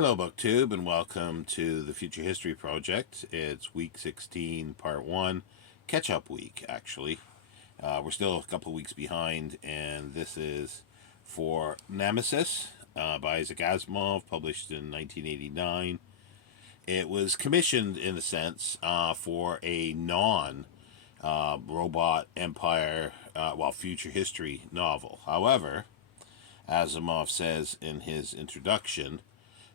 Hello, BookTube, and welcome to the Future History Project. It's week 16, part 1, catch-up week, actually. We're still a couple of weeks behind, and this is for Nemesis by Isaac Asimov, published in 1989. It was commissioned, in a sense, for a non-robot empire, future history novel. However, Asimov says in his introduction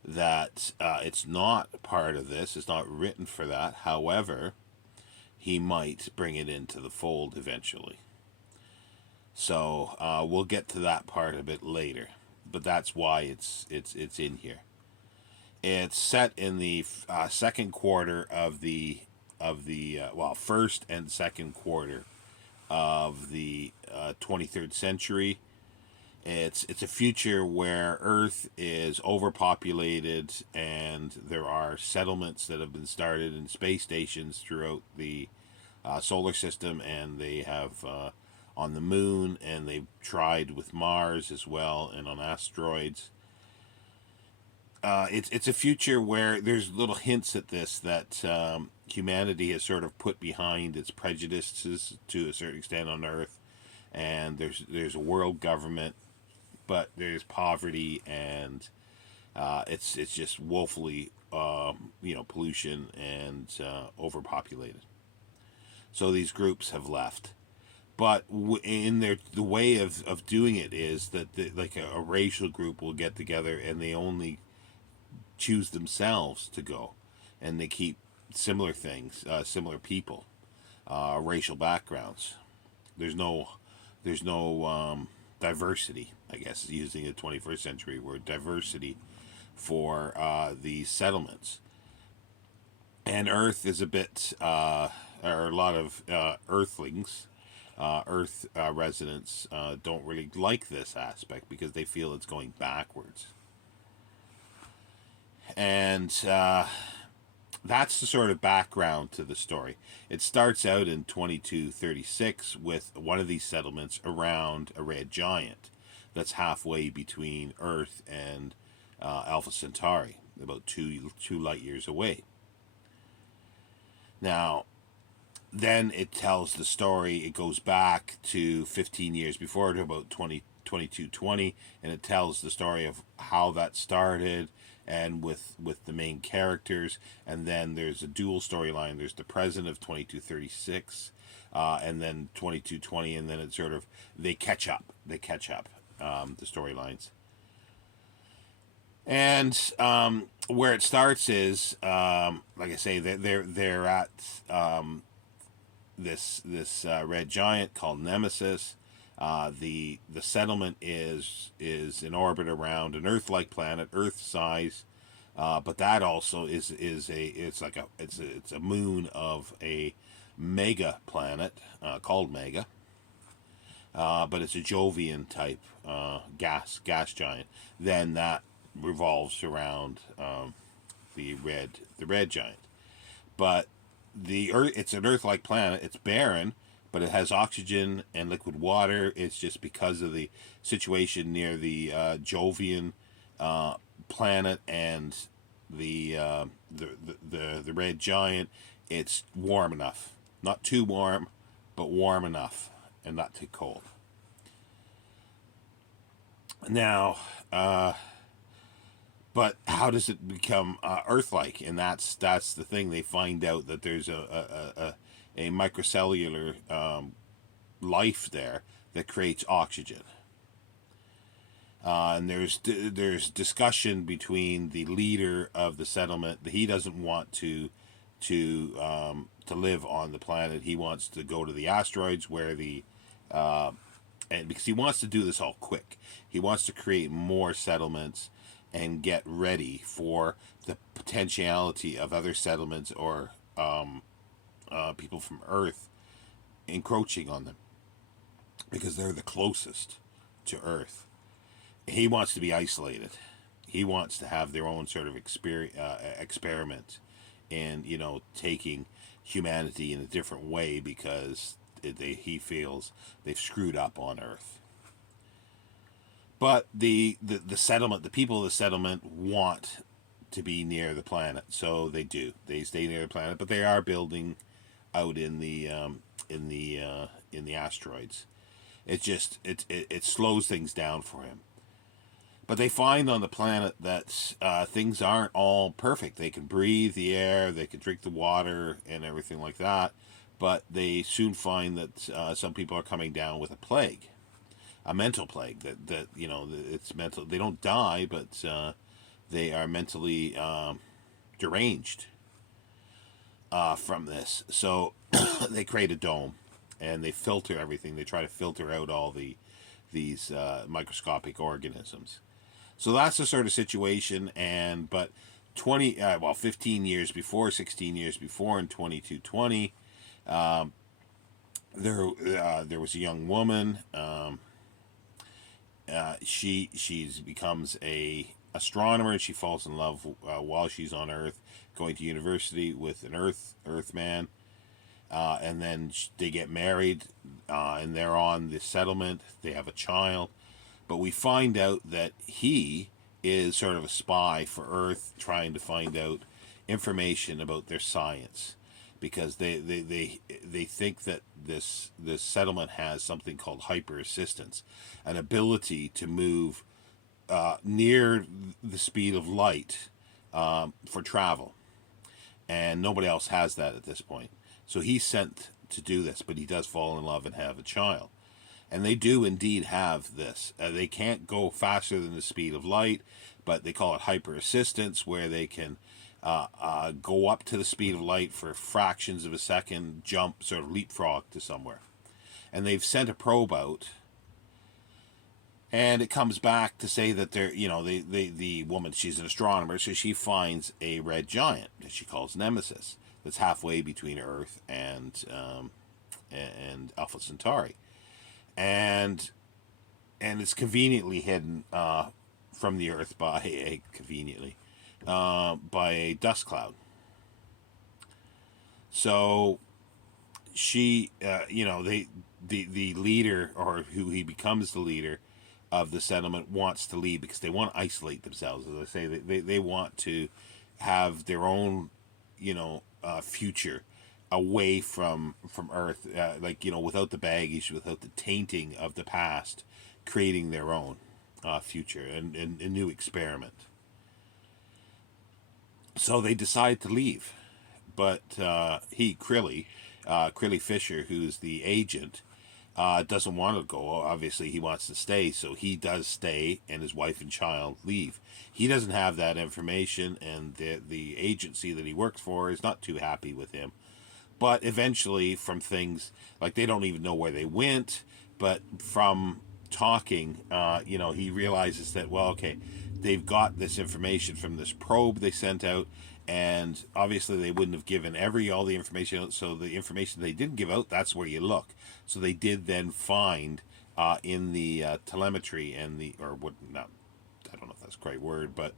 that it's not part of this, it's not written for that. However, he might bring it into the fold eventually. So we'll get to that part a bit later, but that's why it's in here. It's set in the second quarter of the first and second quarter of the 23rd century. It's a future where Earth is overpopulated, and there are settlements that have been started in space stations throughout the solar system, and they have on the moon, and they've tried with Mars as well, and on asteroids. It's a future where there's little hints at this that humanity has sort of put behind its prejudices to a certain extent on Earth, and there's a world government, but there's poverty, and it's just woefully pollution and overpopulated. So these groups have left, but in the way of doing it is that like a racial group will get together, and they only choose themselves to go, and they keep similar things, similar people, racial backgrounds. There's no diversity, I guess, using the 21st century word diversity for these settlements. And Earth is a bit, or a lot of Earthlings, Earth residents don't really like this aspect because they feel it's going backwards. And that's the sort of background to the story. It starts out in 2236 with one of these settlements around a red giant that's halfway between Earth and Alpha Centauri, about two light years away. Now, then it tells the story. It goes back to 15 years before, to about 2220, and it tells the story of how that started, and with the main characters. And then there's a dual storyline. There's the present of 2236, and then 2220, and then it's sort of they catch up the storylines. And where it starts is, like I say, they're at this red giant called Nemesis. The settlement is in orbit around an Earth-like planet, Earth size, but that also is a moon of a mega planet called Mega, but it's a Jovian type gas giant. Then that revolves around the red giant, but it's an Earth-like planet. It's barren, but it has oxygen and liquid water. It's just because of the situation near the Jovian planet and the red giant. It's warm enough, not too warm, but warm enough, and not too cold. Now, but how does it become Earth-like? And that's the thing. They find out that there's a microcellular life there that creates oxygen. And there's discussion between the leader of the settlement. He doesn't want to live on the planet. He wants to go to the asteroids where and because he wants to do this all quick. He wants to create more settlements and get ready for the potentiality of other settlements or people from Earth encroaching on them, because they're the closest to Earth. He wants to be isolated. He wants to have their own sort of experiment in taking humanity in a different way, because he feels they've screwed up on Earth. But the settlement, the people of the settlement want to be near the planet, so they do. They stay near the planet, but they are building out in the in the asteroids. It slows things down for him. But they find on the planet that things aren't all perfect. They can breathe the air, they can drink the water, and everything like that. But they soon find that some people are coming down with a plague, a mental plague. That it's mental. They don't die, but they are mentally deranged from this. So they create a dome, and they filter everything. They try to filter out all these microscopic organisms. So that's the sort of situation. And but 15 years before, 16 years before, in 2220, there was a young woman. She becomes a astronomer, and she falls in love while she's on Earth, going to university with an Earthman. And then they get married, and they're on the settlement. They have a child. But we find out that he is sort of a spy for Earth, trying to find out information about their science, because they think that this settlement has something called hyper assistance, an ability to move near the speed of light for travel, and nobody else has that at this point. So he's sent to do this, but he does fall in love and have a child. And they do indeed have this. They can't go faster than the speed of light, but they call it hyper assistance, where they can go up to the speed of light for fractions of a second, jump, sort of leapfrog to somewhere. And they've sent a probe out, and it comes back to say that the woman, she's an astronomer, so she finds a red giant that she calls Nemesis, that's halfway between Earth and Alpha Centauri. And it's conveniently hidden from the Earth by a dust cloud. So she, the leader, or who he becomes the leader of the settlement, wants to leave because they want to isolate themselves. As I say, they want to have their own, future away from Earth, without the baggage, without the tainting of the past, creating their own future and a new experiment. So they decide to leave, but Crilly Fisher, who's the agent, doesn't want to go. Obviously, he wants to stay, so he does stay, and his wife and child leave. He doesn't have that information, and the agency that he works for is not too happy with him. But eventually, from things like, they don't even know where they went, but from talking, he realizes that, well, okay, they've got this information from this probe they sent out, and obviously they wouldn't have given all the information out. So the information they didn't give out, that's where you look. So they did then find in the telemetry and I don't know if that's the right word, but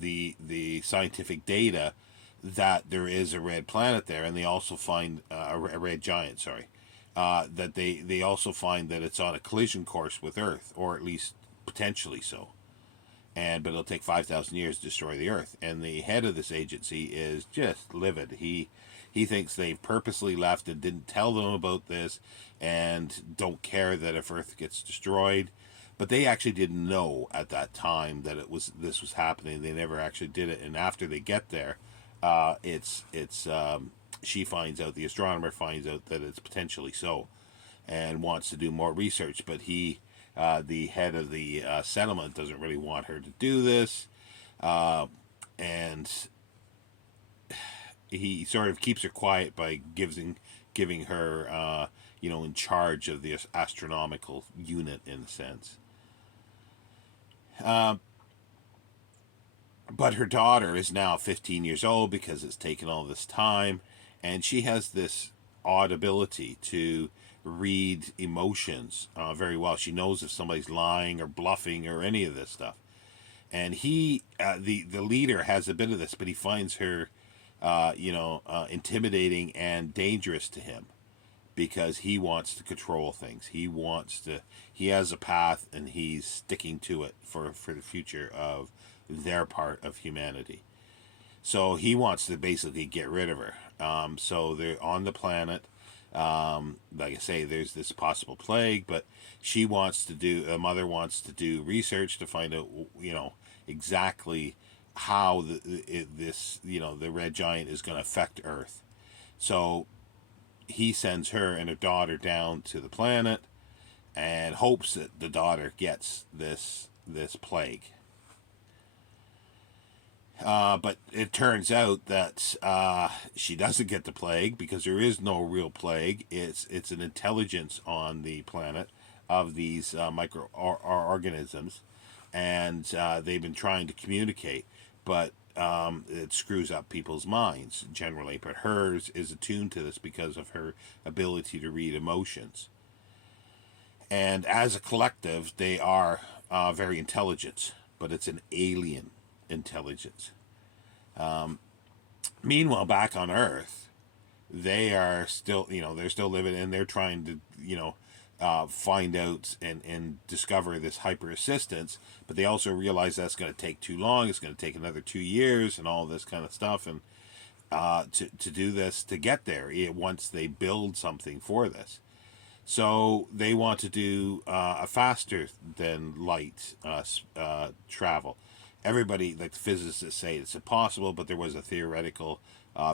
the scientific data, that there is a red planet there, and they also find a red giant. Sorry, that they also find that it's on a collision course with Earth, or at least potentially so. But it'll take 5,000 years to destroy the Earth. And the head of this agency is just livid. He thinks they've purposely left and didn't tell them about this, and don't care that if Earth gets destroyed. But they actually didn't know at that time that this was happening. They never actually did it. And after they get there, she finds out, the astronomer finds out that it's potentially so, and wants to do more research. But the head of the settlement, doesn't really want her to do this, and he sort of keeps her quiet by giving her in charge of the astronomical unit, in a sense. But her daughter is now 15 years old, because it's taken all this time, and she has this odd ability to read emotions very well. She knows if somebody's lying or bluffing or any of this stuff. And the leader has a bit of this, but he finds her, intimidating and dangerous to him, because he wants to control things. He has a path, and he's sticking to it for the future of their part of humanity. So he wants to basically get rid of her. So they're on the planet. Like I say, there's this possible plague, but a mother wants to do research to find out, exactly how the red giant is going to affect Earth. So he sends her and her daughter down to the planet and hopes that the daughter gets this plague. But it turns out that she doesn't get the plague because there is no real plague. It's an intelligence on the planet of these microorganisms, and they've been trying to communicate, but it screws up people's minds generally. But hers is attuned to this because of her ability to read emotions. And as a collective, they are very intelligent, but it's an alien intelligence. Meanwhile, back on Earth, they are still, they're still living, and they're trying to, find out and discover this hyper assistance. But they also realize that's going to take too long. It's going to take another 2 years and all this kind of stuff. And to do this, to get there, once they build something for this. So they want to do a faster than light travel. Everybody, like the physicists, say it's impossible, but there was a theoretical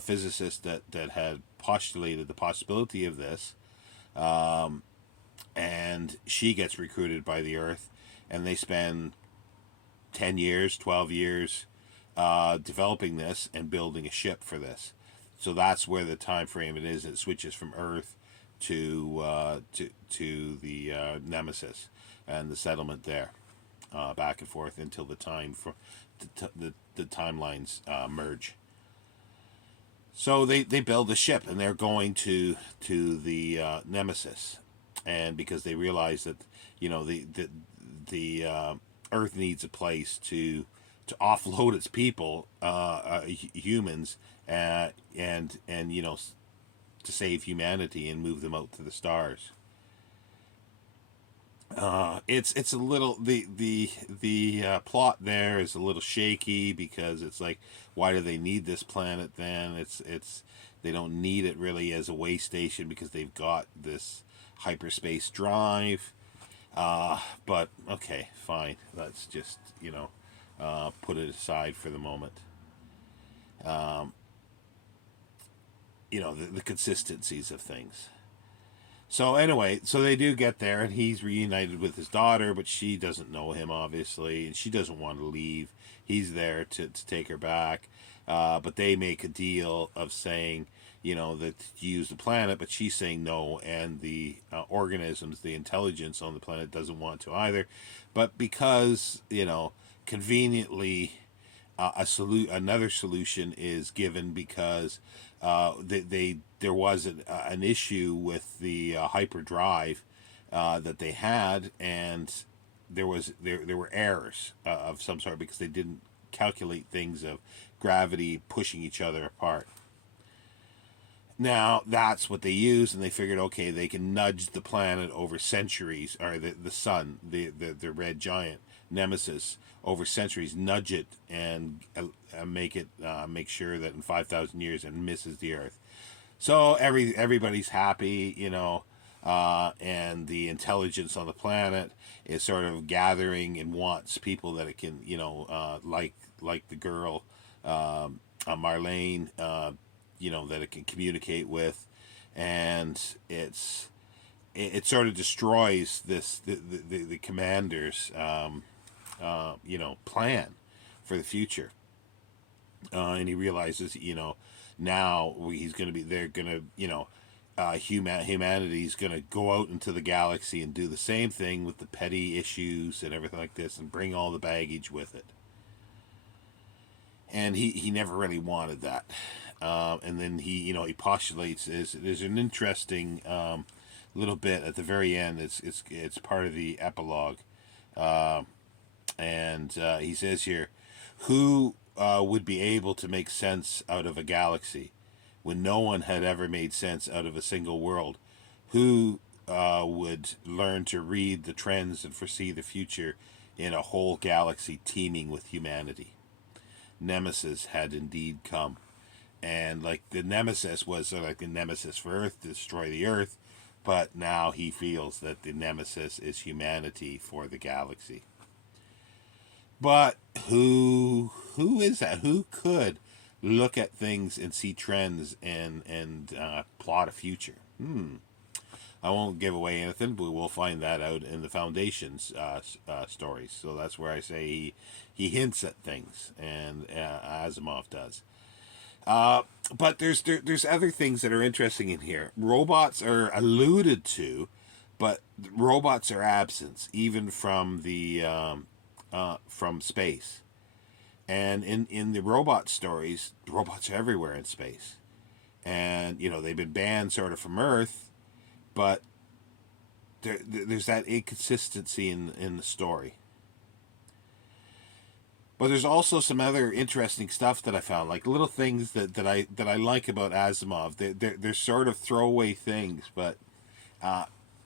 physicist that had postulated the possibility of this, and she gets recruited by the Earth, and they spend 10 years, 12 years developing this and building a ship for this. So that's where the time frame it is. It switches from Earth to the Nemesis and the settlement there. Back and forth until the time for the timelines merge. So they build a ship, and they're going to the Nemesis, and because they realize that the Earth needs a place to offload its people, humans, and to save humanity and move them out to the stars. It's a little the plot there is a little shaky because it's like, why do they need this planet then? It's they don't need it really as a way station because they've got this hyperspace drive. But okay, fine. Let's just put it aside for the moment. The consistencies of things. So anyway, so they do get there, and he's reunited with his daughter, but she doesn't know him, obviously, and she doesn't want to leave. He's there to take her back, but they make a deal of saying, that you use the planet, but she's saying no, and the organisms, the intelligence on the planet doesn't want to either. But because, conveniently, another solution is given because there was an issue with the hyperdrive that they had, and there were errors of some sort because they didn't calculate things of gravity pushing each other apart. Now that's what they used, and they figured, okay, they can nudge the planet over centuries, or the sun, the red giant Nemesis, over centuries, nudge it and make sure that in 5,000 years it misses the Earth. So everybody's happy, and the intelligence on the planet is sort of gathering and wants people that it can, like the girl, Marlene, that it can communicate with, and it sort of destroys the commander's plan for the future, and he realizes now humanity's going to go out into the galaxy and do the same thing with the petty issues and everything like this, and bring all the baggage with it. And he never really wanted that. And then he postulates there's an interesting little bit at the very end. It's part of the epilogue, and he says here, who would be able to make sense out of a galaxy when no one had ever made sense out of a single world? Who would learn to read the trends and foresee the future in a whole galaxy teeming with humanity. Nemesis had indeed come. And like the Nemesis was sort of like the Nemesis for Earth to destroy the Earth, but now he feels that the Nemesis is humanity for the galaxy. But who is that? Who could look at things and see trends and plot a future? I won't give away anything, but we'll find that out in the Foundation's stories. So that's where I say he hints at things, and Asimov does. But there's other things that are interesting in here. Robots are alluded to, but robots are absent even from the from space. And in the robot stories, robots are everywhere in space, and they've been banned sort of from Earth, but there's that inconsistency in the story. But there's also some other interesting stuff that I found, like little things that I like about Asimov. They're sort of throwaway things, but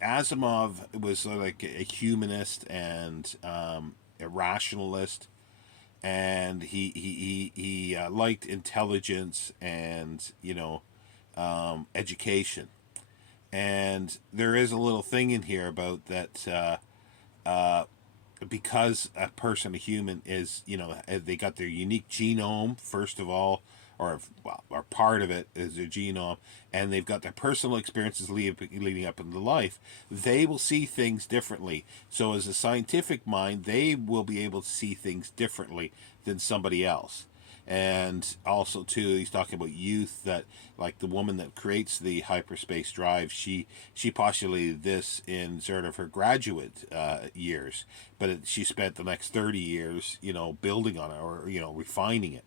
Asimov was sort of like a humanist and a rationalist, and he liked intelligence and education. And there is a little thing in here about that. Because a person, a human, is, they got their unique genome, first of all, or part of it is their genome, and they've got their personal experiences leading up into life, they will see things differently. So as a scientific mind, they will be able to see things differently than somebody else. And also too, he's talking about youth, that like the woman that creates the hyperspace drive, she postulated this in sort of her graduate years, but she spent the next 30 years building on it, or refining it.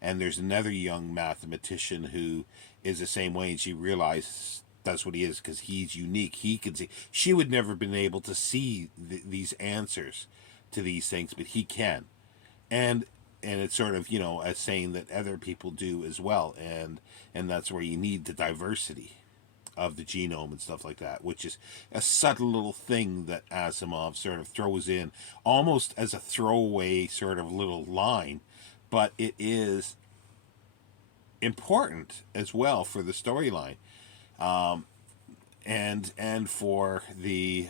And there's another young mathematician who is the same way, and she realizes that's what he is, because he's unique. He can see. She would never been able to see these answers to these things, but he can. And it's sort of as saying that other people do as well, and that's where you need the diversity of the genome and stuff like that, which is a subtle little thing that Asimov sort of throws in almost as a throwaway sort of little line, but it is important as well for the storyline, and for the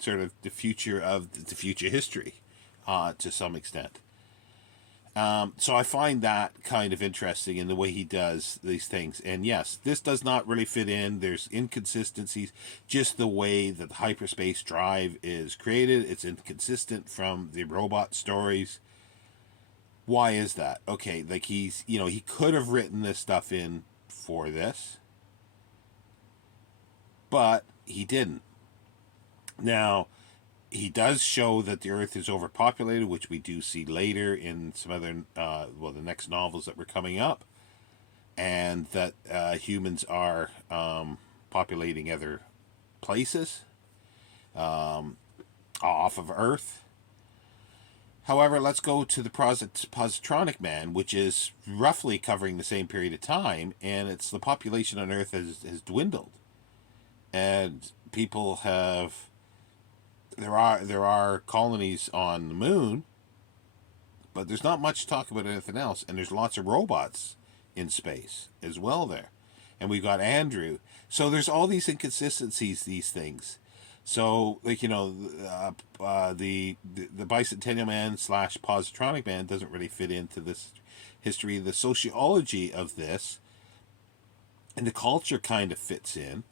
sort of the future of the future history, to some extent. So I find that kind of interesting in the way he does these things. And yes, this does not really fit in. There's inconsistencies. Just the way that the hyperspace drive is created, it's inconsistent from the robot stories. Why is that? Okay, like he could have written this stuff in for this, but he didn't. Now, he does show that the Earth is overpopulated, which we do see later in some other, the next novels that were coming up, and that humans are populating other places off of Earth. However, let's go to the Positronic Man, which is roughly covering the same period of time, and it's the population on Earth has dwindled, and people have. There are colonies on the moon, but there's not much talk about anything else, and there's lots of robots in space as well there, and we've got Andrew. So there's all these inconsistencies, these things. So like the Bicentennial Man / Positronic Man doesn't really fit into this history. The sociology of this and the culture kind of fits in.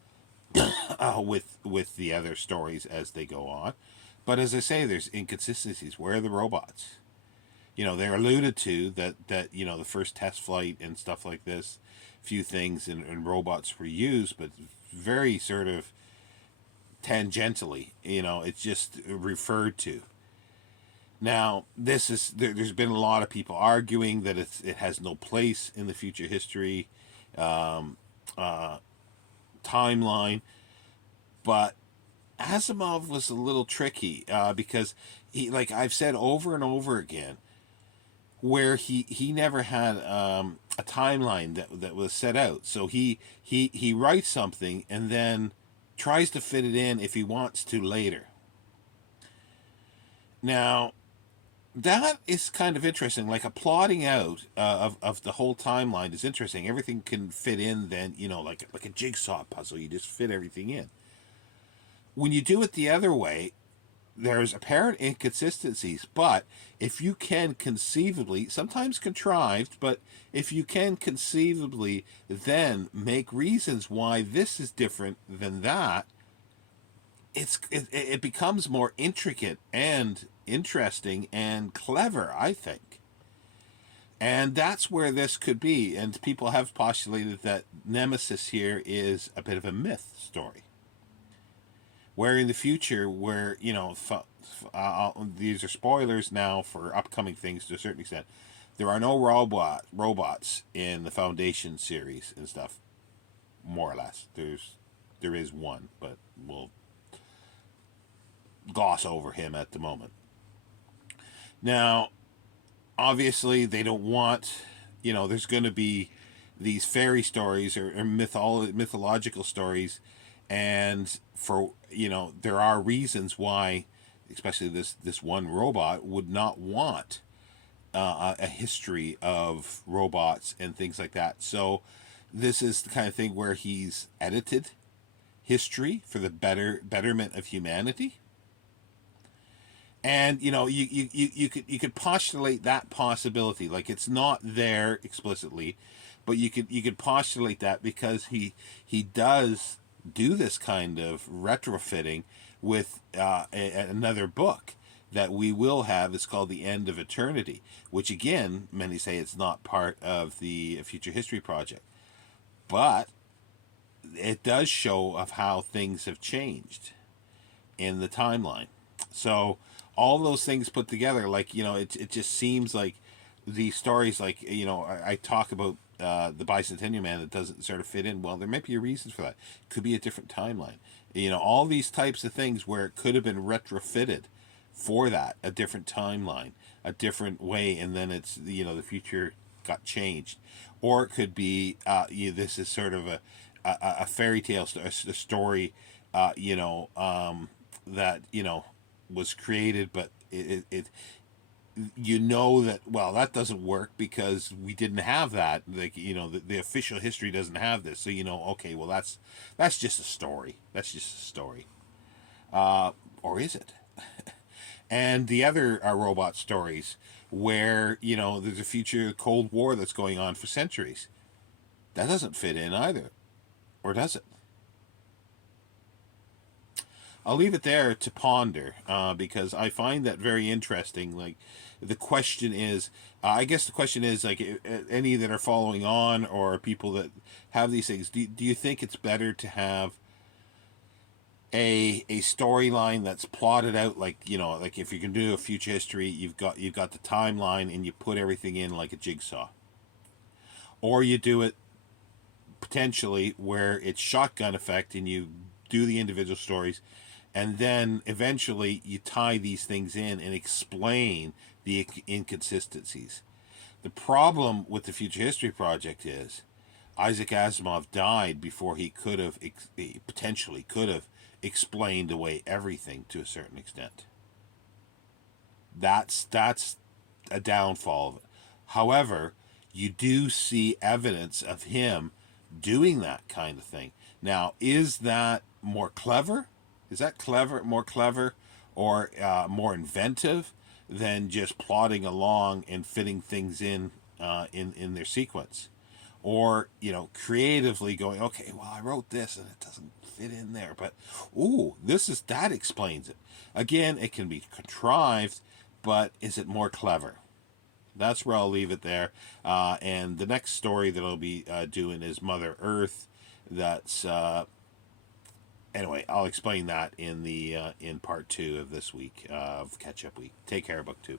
With the other stories as they go on, but as I say, there's inconsistencies. Where are the robots? They're alluded to that the first test flight and stuff like this, few things and robots were used, but very sort of tangentially. It's just referred to. Now, there's been a lot of people arguing that it has no place in the future history timeline, but Asimov was a little tricky because he, like I've said over and over again, where he never had a timeline that was set out. So he writes something and then tries to fit it in if he wants to later. Now, that is kind of interesting. Like a plotting out of the whole timeline is interesting. Everything can fit in. Then like a jigsaw puzzle. You just fit everything in. When you do it the other way, there's apparent inconsistencies. But if you can conceivably, sometimes contrived, but if you can conceivably then make reasons why this is different than that, it becomes more intricate and interesting and clever, I think. And that's where this could be. And people have postulated that Nemesis here is a bit of a myth story, where in the future, where these are spoilers now for upcoming things to a certain extent. There are no robots in the Foundation series and stuff, more or less. There is one, but we'll gloss over him at the moment. Now, obviously, they don't want, there's going to be these fairy stories or mythological stories, and there are reasons why, especially this one robot would not want a history of robots and things like that. So this is the kind of thing where he's edited history for the betterment of humanity. And you could postulate that possibility. Like, it's not there explicitly, but you could postulate that because he does do this kind of retrofitting with another book that we will have. It's called The End of Eternity, which again, many say it's not part of the Future History Project, but it does show of how things have changed in the timeline. So all those things put together, like, it just seems like these stories, like, I talk about the Bicentennial Man that doesn't sort of fit in. Well, there might be a reason for that. Could be a different timeline. All these types of things where it could have been retrofitted for that, a different timeline, a different way, and then it's, the future got changed. Or it could be, this is sort of a fairy tale, a story, that, was created, but it that, well, that doesn't work because we didn't have that. Like, the official history doesn't have this. So, okay, well, that's just a story. That's just a story. Or is it? And the other robot stories where, there's a future Cold War that's going on for centuries. That doesn't fit in either. Or does it? I'll leave it there to ponder, because I find that very interesting. Like, the question is, I guess the question is, like, any that are following on or people that have these things, do you think it's better to have a storyline that's plotted out, like, like if you can do a future history, you've got the timeline and you put everything in like a jigsaw, or you do it potentially where it's shotgun effect and you do the individual stories, and then eventually you tie these things in and explain the inconsistencies. The problem with the Future History Project is Isaac Asimov died before he potentially could have explained away everything to a certain extent. That's a downfall of it. However, you do see evidence of him doing that kind of thing. Now, is that more clever? Is that more clever, or more inventive than just plodding along and fitting things in their sequence? Or, creatively going, okay, well, I wrote this and it doesn't fit in there, but, that explains it. Again, it can be contrived, but is it more clever? That's where I'll leave it there. And the next story that I'll be doing is Mother Earth. That's anyway. I'll explain that in part 2 of this week of Catch Up Week. Take care, BookTube.